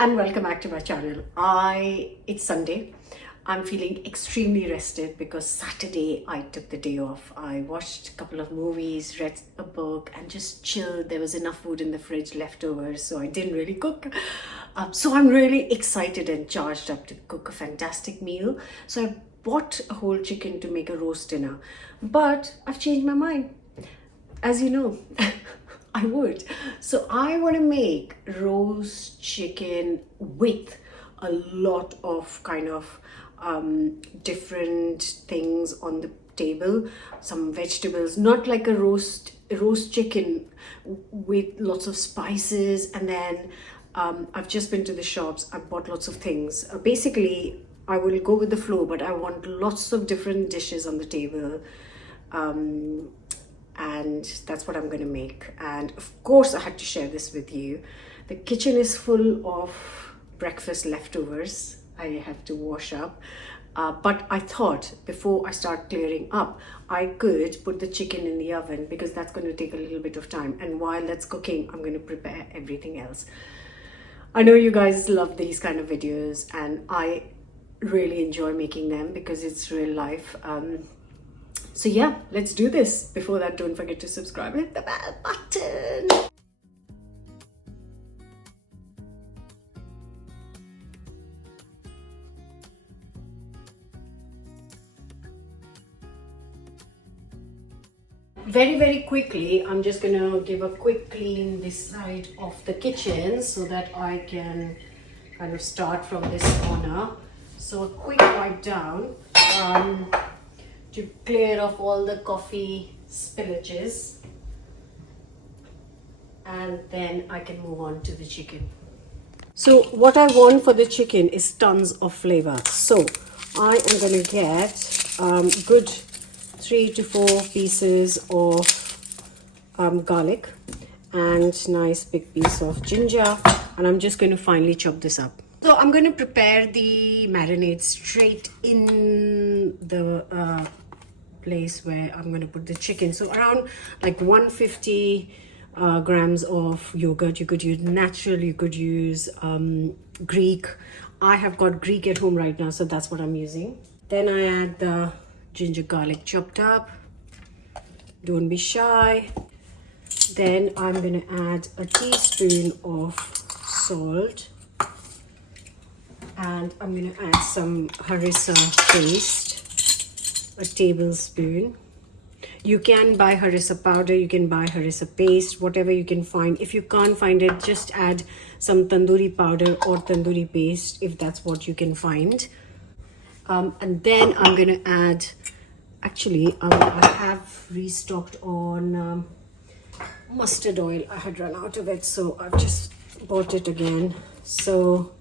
and welcome back to my channel. It's Sunday. I'm feeling extremely rested because Saturday I took the day off. I watched a couple of movies, read a book and just chilled. There was enough food in the fridge left over, so I didn't really cook. So I'm really excited and charged up to cook a fantastic meal. So I bought a whole chicken to make a roast dinner, but I've changed my mind. As you know, I would. So I want to make roast chicken with a lot of kind of different things on the table, some vegetables, not like a roast chicken with lots of spices. And then I've just been to the shops, I've bought lots of things. Basically, I will go with the flow, but I want lots of different dishes on the table. And that's what I'm going to make. And of course I had to share this with you. The kitchen is full of breakfast leftovers I have to wash up, but I thought before I start clearing up I could put the chicken in the oven because that's going to take a little bit of time, and while that's cooking I'm going to prepare everything else. I know you guys love these kind of videos and I really enjoy making them because it's real life. So yeah, let's do this. Before that, don't forget to subscribe and hit the bell button. Very quickly, I'm just gonna give a quick clean this side of the kitchen so that I can kind of start from this corner. So a quick wipe down to clear off all the coffee spillages, and then I can move on to the chicken. So what I want for the chicken is tons of flavor. So I am going to get good 3 to 4 pieces of garlic and nice big piece of ginger, and I'm just going to finely chop this up. So I'm going to prepare the marinade straight in the place where I'm going to put the chicken. So around like 150 grams of yogurt. You could use natural, you could use Greek. I have got Greek at home right now, so that's what I'm using. Then I add the ginger garlic chopped up. Don't be shy. Then I'm going to add a teaspoon of salt. And I'm going to add some harissa paste, a tablespoon. You can buy harissa powder, you can buy harissa paste, whatever you can find. If you can't find it, just add some tandoori powder or tandoori paste if that's what you can find. And then I'm going to add, actually, I have restocked on mustard oil. I had run out of it, so I've just bought it again. So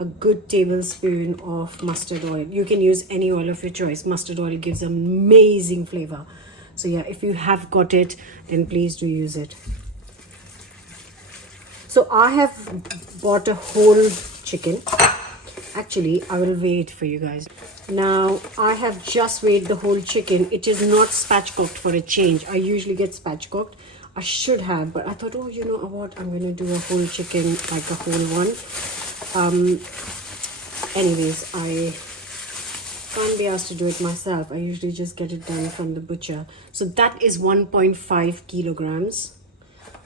a good tablespoon of mustard oil. You can use any oil of your choice. Mustard oil gives amazing flavor. So yeah, if you have got it, then please do use it. So I have bought a whole chicken. Actually, I will weigh it for you guys. Now, I have just weighed the whole chicken. It is not spatchcocked for a change. I usually get spatchcocked. I should have, but I thought, oh, you know what? I'm going to do a whole chicken, like a whole one. Anyways, I can't be asked to do it myself. I usually just get it done from the butcher. So that is 1.5 kilograms.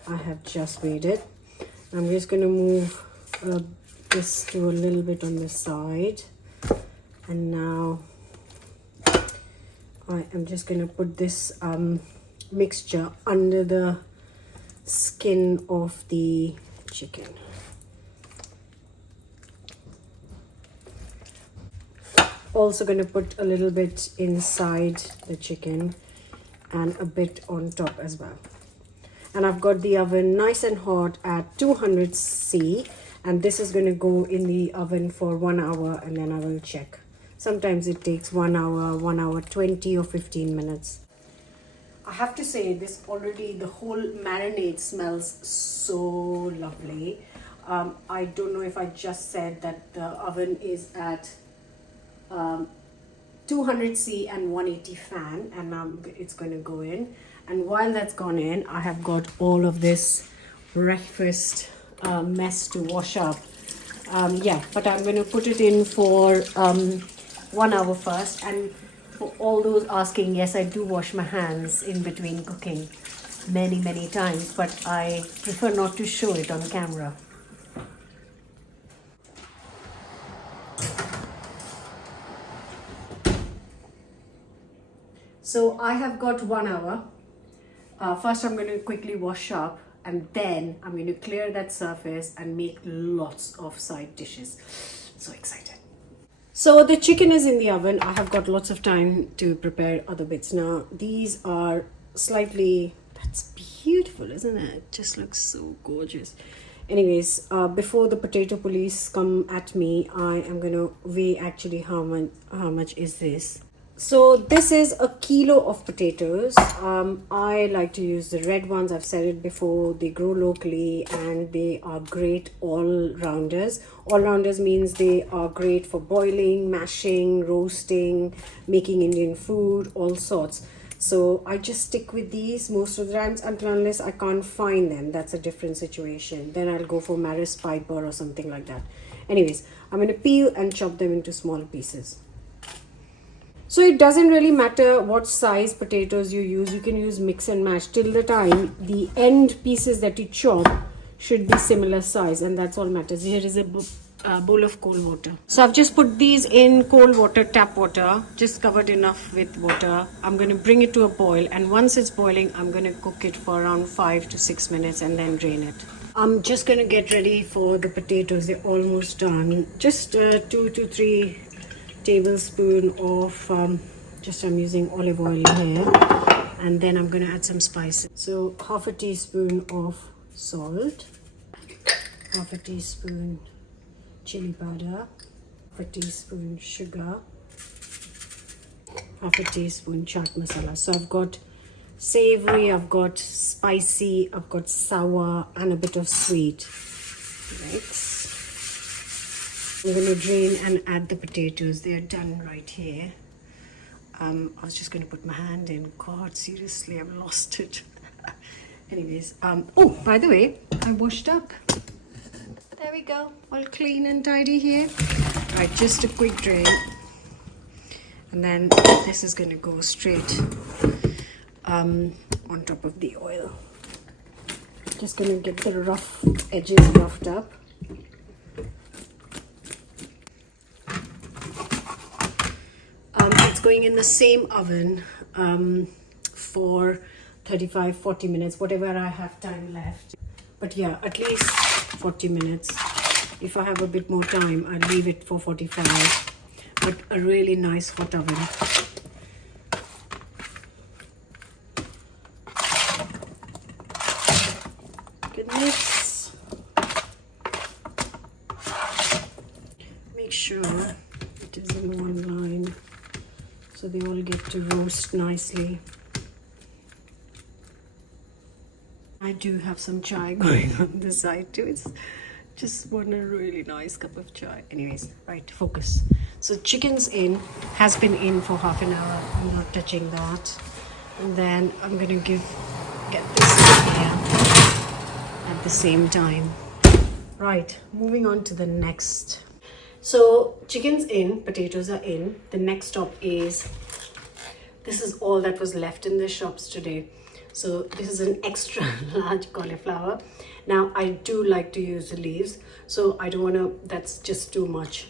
I have just weighed it. I'm just going to move this to a little bit on the side. And now I am just going to put this mixture under the skin of the chicken. Also going to put a little bit inside the chicken and a bit on top as well. And I've got the oven nice and hot at 200°C, and this is going to go in the oven for 1 hour, and then I will check. Sometimes it takes 1 hour, 1 hour 20 or 15 minutes. I have to say, this already, the whole marinade smells so lovely. I don't know if I just said that the oven is at 200°C and 180 fan, and it's going to go in. And while that's gone in, I have got all of this breakfast mess to wash up. Yeah, but I'm going to put it in for 1 hour first. And for all those asking, yes, I do wash my hands in between cooking many times, but I prefer not to show it on camera. So I have got 1 hour. First I'm going to quickly wash up, and then I'm going to clear that surface and make lots of side dishes. So excited. So the chicken is in the oven. I have got lots of time to prepare other bits. Now these are slightly, that's beautiful, isn't it? Just looks so gorgeous. Anyways, before the potato police come at me, I am going to weigh actually how much is this. So this is a kilo of potatoes. I like to use the red ones. I've said it before. They grow locally and they are great all-rounders. All-rounders means they are great for boiling, mashing, roasting, making Indian food, all sorts. So I just stick with these most of the times until unless I can't find them. That's a different situation. Then I'll go for Maris Piper or something like that. Anyways, I'm going to peel and chop them into small pieces. So it doesn't really matter what size potatoes you use. You can use mix and match till the time the end pieces that you chop should be similar size, and that's all matters. Here is a bowl of cold water. So I've just put these in cold water, tap water, just covered enough with water. I'm going to bring it to a boil, and once it's boiling, I'm going to cook it for around 5 to 6 minutes and then drain it. I'm just going to get ready for the potatoes. They're almost done. Just 2 to 3 tablespoon of I'm using olive oil here, and then I'm going to add some spices. So half a teaspoon of salt, half a teaspoon chili powder, half a teaspoon sugar, half a teaspoon chaat masala. So I've got savory, I've got spicy, I've got sour, and a bit of sweet. Mix. I'm going to drain and add the potatoes. They're done right here. I was just going to put my hand in. God, seriously, I've lost it. Anyways, oh, by the way, I washed up. There we go, all clean and tidy here. Right, just a quick drain. And then this is going to go straight on top of the oil. Just going to get the rough edges roughed up. It's going in the same oven for 35-40 minutes, whatever I have time left. But yeah, at least 40 minutes. If I have a bit more time, I'll leave it for 45. But a really nice hot oven. Good mix. Make sure it is in one line, so they all get to roast nicely. I do have some chai going on the side too. It's just want a really nice cup of chai. Anyways, right, focus. So chicken's in, has been in for half an hour. I'm not touching that. And then I'm going to get this in here at the same time. Right, moving on to the next. So chicken's in, potatoes are in. The next stop is, this is all that was left in the shops today. So this is an extra large cauliflower. Now I do like to use the leaves, so I don't want to, that's just too much.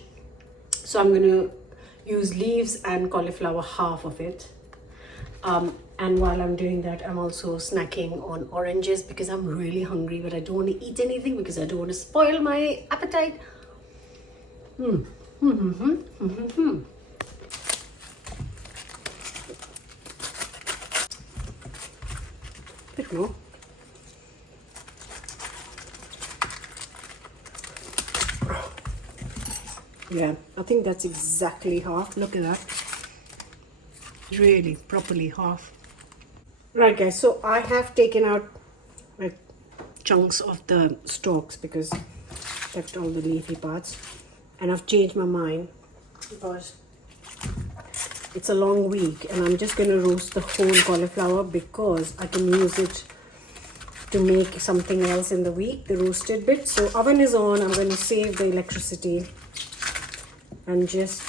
So I'm going to use leaves and cauliflower, half of it. And while I'm doing that, I'm also snacking on oranges because I'm really hungry, but I don't want to eat anything because I don't want to spoil my appetite. Bit more. Yeah, I think that's exactly half. Look at that. Really, properly half. Right guys, so I have taken out like chunks of the stalks because I left all the leafy parts. And I've changed my mind because it's a long week and I'm just going to roast the whole cauliflower because I can use it to make something else in the week, the roasted bit. So oven is on. I'm going to save the electricity and just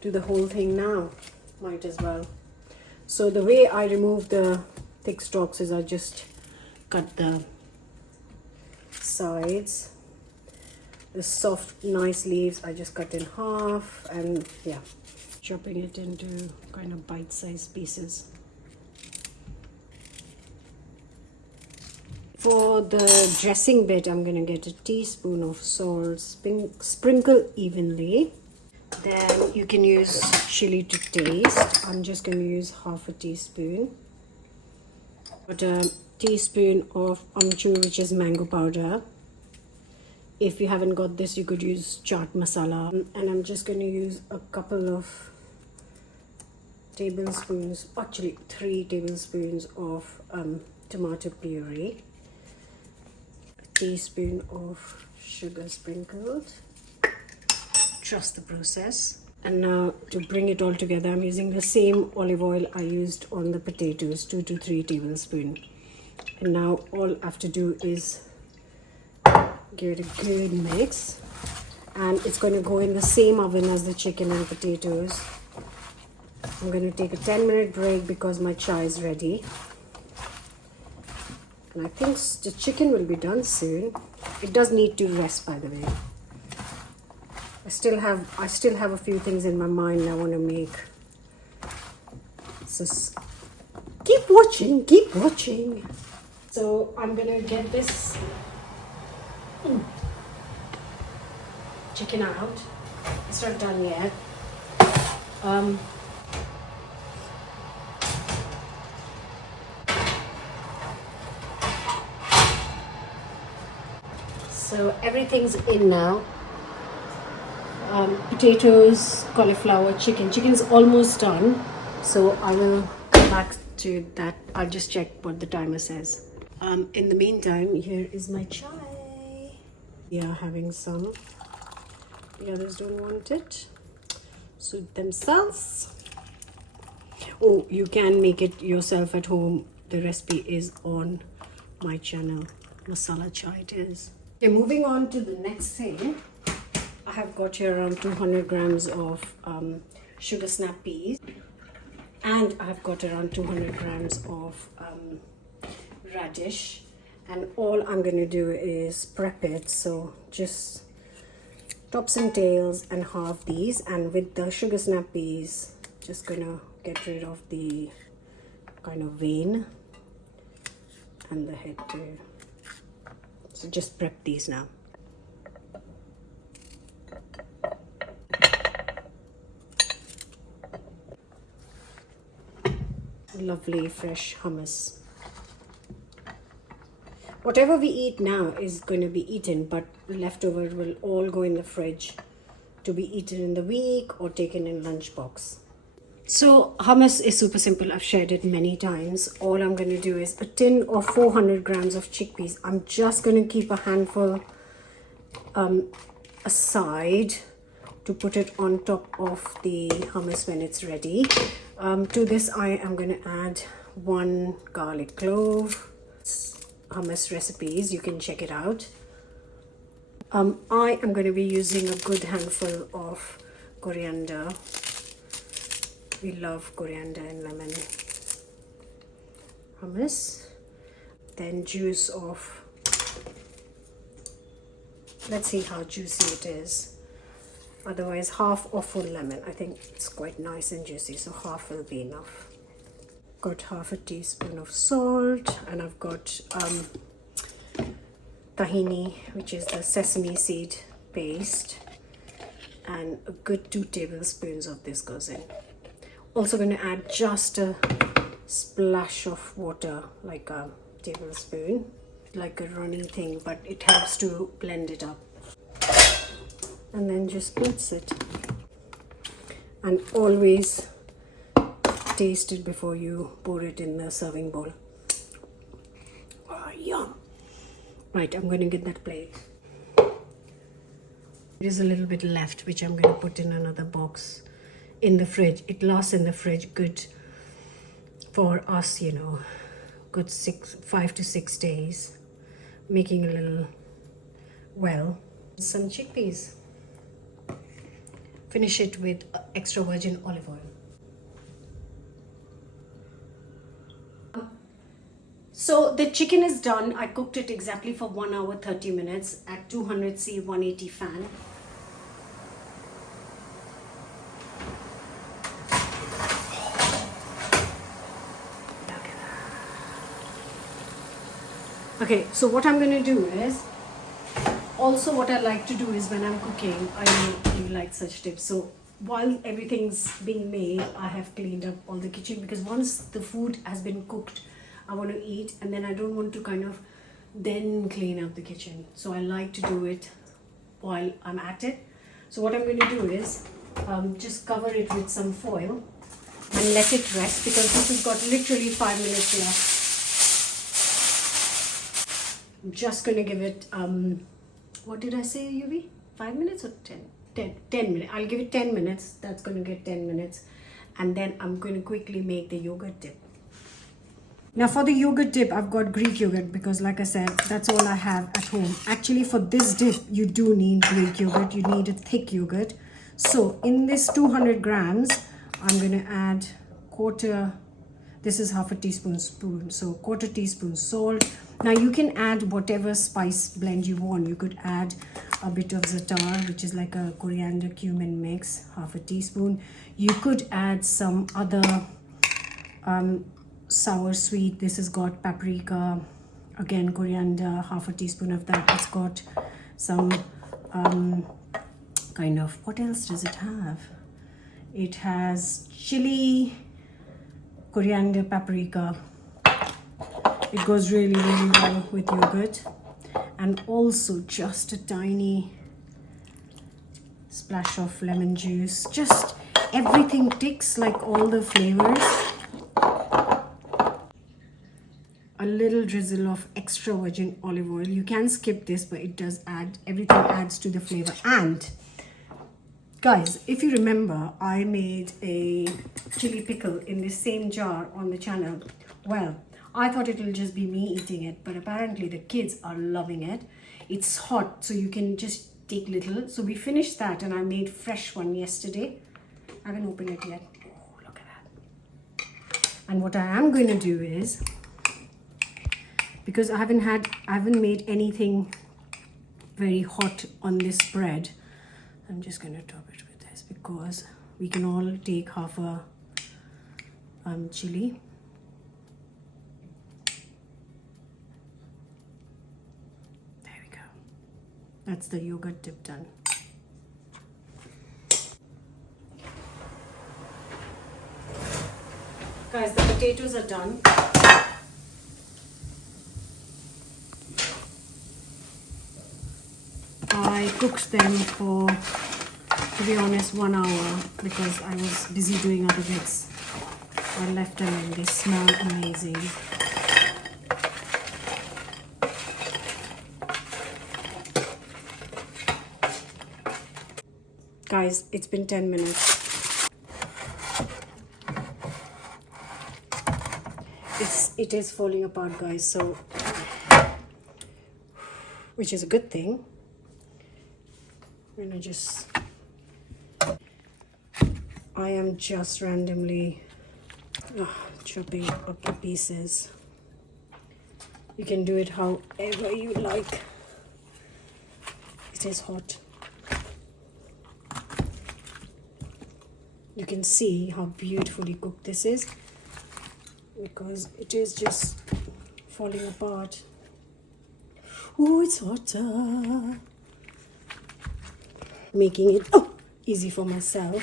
do the whole thing now. Might as well. So the way I remove the thick stalks is I just cut the sides. The soft nice leaves I just cut in half, and yeah, chopping it into kind of bite-sized pieces. For the dressing bit, I'm going to get a teaspoon of salt, sprinkle evenly. Then you can use chili to taste. I'm just going to use half a teaspoon. Put a teaspoon of amchur, which is mango powder. If you haven't got this, you could use chaat masala. And I'm just going to use a couple of tablespoons, actually 3 tablespoons of tomato puree. Teaspoon of sugar sprinkled. Trust the process. And now to bring it all together, I'm using the same olive oil I used on the potatoes, 2 to 3 tablespoons. And now all I have to do is give it a good mix, and it's going to go in the same oven as the chicken and potatoes. I'm going to take a 10-minute break because my chai is ready. And I think the chicken will be done soon. It does need to rest, by the way. I still have a few things in my mind I want to make. So keep watching. So I'm gonna get this chicken out. It's not done yet. So everything's in now. Potatoes, cauliflower, chicken. Chicken's almost done. So I will come back to that. I'll just check what the timer says. In the meantime, here is my chai. We are having some. The others don't want it. Suit themselves. Oh, you can make it yourself at home. The recipe is on my channel. Masala chai it is. Okay, moving on to the next thing. I have got here around 200 grams of sugar snap peas, and I've got around 200 grams of radish, and all I'm going to do is prep it. So just tops and tails and halve these, and with the sugar snap peas, just gonna get rid of the kind of vein and the head too. So just prep these now. Lovely fresh hummus. Whatever we eat now is going to be eaten, but the leftover will all go in the fridge to be eaten in the week or taken in lunchbox. So hummus is super simple. I've shared it many times. All I'm going to do is a tin of 400 grams of chickpeas. I'm just going to keep a handful aside to put it on top of the hummus when it's ready. To this I am going to add 1 garlic clove. Hummus recipes, you can check it out. I am going to be using a good handful of coriander. We love coriander and lemon hummus. Then juice of, let's see how juicy it is. Otherwise half or full lemon. I think it's quite nice and juicy, so half will be enough. Got half a teaspoon of salt, and I've got tahini, which is the sesame seed paste, and a good 2 tablespoons of this goes in. Also going to add just a splash of water, like a tablespoon, like a runny thing, but it helps to blend it up. And then just mix it. And always taste it before you pour it in the serving bowl. Oh, yum! Right, I'm going to get that plate. There's a little bit left, which I'm going to put in another box in the fridge. It lasts in the fridge good for us, you know. good 5 to 6 days, making a little well. Some chickpeas. Finish it with extra virgin olive oil. So the chicken is done. I cooked it exactly for 1 hour 30 minutes at 200C 180 fan. Okay, so what I'm going to do is, also what I like to do is when I'm cooking, I know you like such tips. So while everything's being made, I have cleaned up all the kitchen, because once the food has been cooked, I want to eat, and then I don't want to kind of then clean up the kitchen. So I like to do it while I'm at it. So what I'm going to do is just cover it with some foil and let it rest, because this has got literally 5 minutes left. I'm just going to give it, what did I say, UV? 5 minutes or 10? 10 minutes. I'll give it 10 minutes. That's going to get 10 minutes. And then I'm going to quickly make the yogurt dip. Now for the yogurt dip, I've got Greek yogurt, because like I said, that's all I have at home. Actually, for this dip, you do need Greek yogurt. You need a thick yogurt. So in this 200 grams, I'm going to add this is half a teaspoon, so quarter teaspoon salt. Now you can add whatever spice blend you want. You could add a bit of za'atar, which is like a coriander cumin mix, half a teaspoon. You could add some other sour sweet. This has got paprika, again coriander, half a teaspoon of that. It's got some kind of, what else does it have? It has chili, coriander, paprika. It goes really well with yogurt. And also just a tiny splash of lemon juice. Just everything ticks, like all the flavors. A little drizzle of extra virgin olive oil. You can skip this, but it does add, everything adds to the flavor. And guys, if you remember, I made a chili pickle in this same jar on the channel. Well, I thought it will just be me eating it, but apparently the kids are loving it. It's hot, so you can just take little. So we finished that, and I made fresh one yesterday. I haven't opened it yet. Oh, look at that. And what I am going to do is, because I haven't made anything very hot on this bread, I'm just going to top it with this, because we can all take half a chili. There we go. That's the yogurt dip done. Guys, the potatoes are done. I cooked them for, to be honest, 1 hour, because I was busy doing other bits. I left them and they smell amazing. Guys, it's been 10 minutes. It is falling apart, guys, so, which is a good thing. And I am just randomly chopping up the pieces. You can do it however you like. It is hot. You can see how beautifully cooked this is, because it is just falling apart. Oh, it's hotter. Making it easy for myself.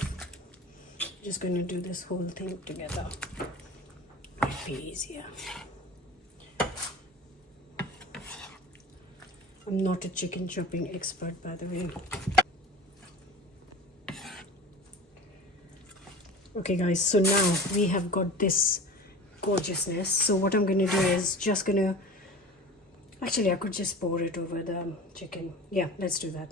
Just going to do this whole thing together. Might be easier. I'm not a chicken chopping expert, by the way. Okay guys, so now we have got this gorgeousness. So what I'm going to do is just going to, actually I could just pour it over the chicken. Yeah, let's do that.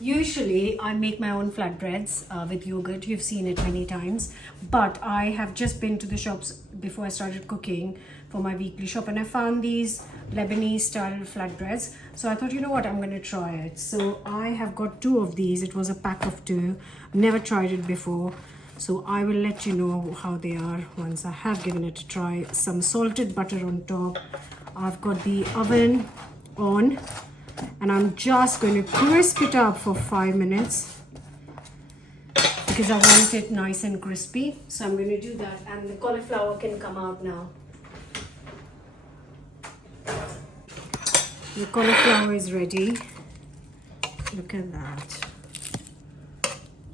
Usually I make my own flatbreads with yogurt. You've seen it many times. But I have just been to the shops before I started cooking for my weekly shop, and I found these Lebanese style flatbreads. So I thought, you know what, I'm going to try it. So I have got 2 of these. It was a pack of 2. Never tried it before. So I will let you know how they are once I have given it a try. Some salted butter on top. I've got the oven on, and I'm just going to crisp it up for 5 minutes because I want it nice and crispy. So I'm going to do that, and the cauliflower can come out now. The cauliflower is ready. Look at that.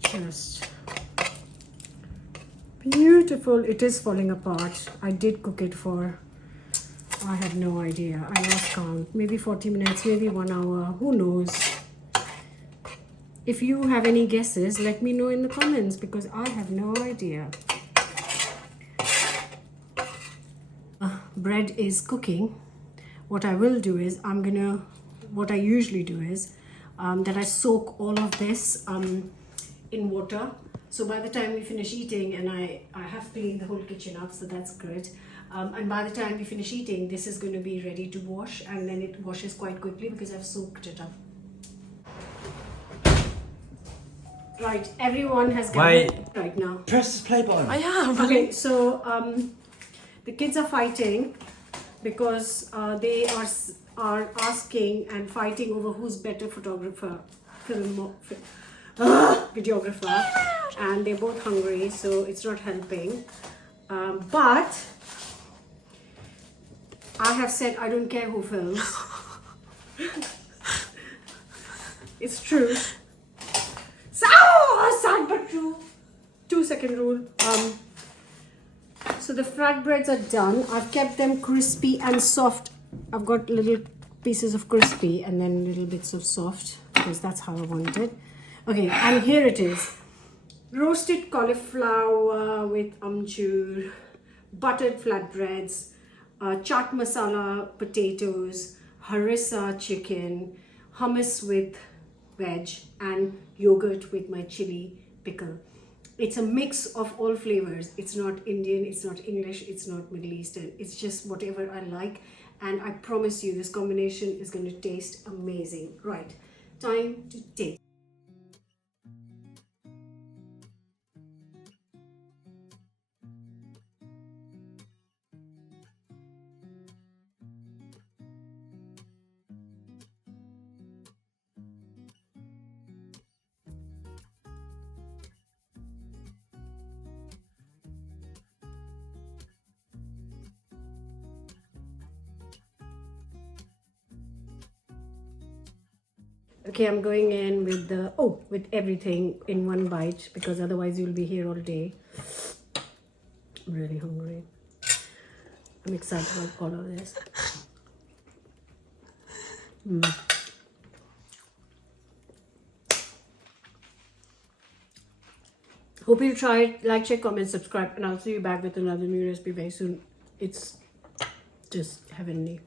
Just beautiful. It is falling apart. I did cook it for, I have no idea, I lost count, maybe 40 minutes, maybe 1 hour, who knows. If you have any guesses, let me know in the comments because I have no idea. Bread is cooking. What I will do is what I usually do is that I soak all of this in water. So by the time we finish eating, and I have cleaned the whole kitchen up, so that's good. And by the time we finish eating, this is going to be ready to wash, and then it washes quite quickly because I've soaked it up. Right, everyone has gathered right now. Press this play button. I am. Okay, so the kids are fighting because they are asking and fighting over who's better photographer, videographer, and they're both hungry, so it's not helping. But I have said I don't care who films. It's true. Sad but true. 2-second rule. So the flatbreads are done. I've kept them crispy and soft. I've got little pieces of crispy and then little bits of soft because that's how I want it. Okay, and here it is. Roasted cauliflower with amchur, buttered flatbreads, chaat masala potatoes, harissa chicken, hummus with veg, and yogurt with my chili pickle. It's a mix of all flavors. It's not Indian, it's not English, it's not Middle Eastern. It's just whatever I like, and I promise you this combination is going to taste amazing. Right, time to taste. Okay, I'm going in with with everything in one bite because otherwise you'll be here all day. I'm really hungry. I'm excited about all of this. Hope you try it. Like, share, comment, subscribe, and I'll see you back with another new recipe very soon. It's just heavenly.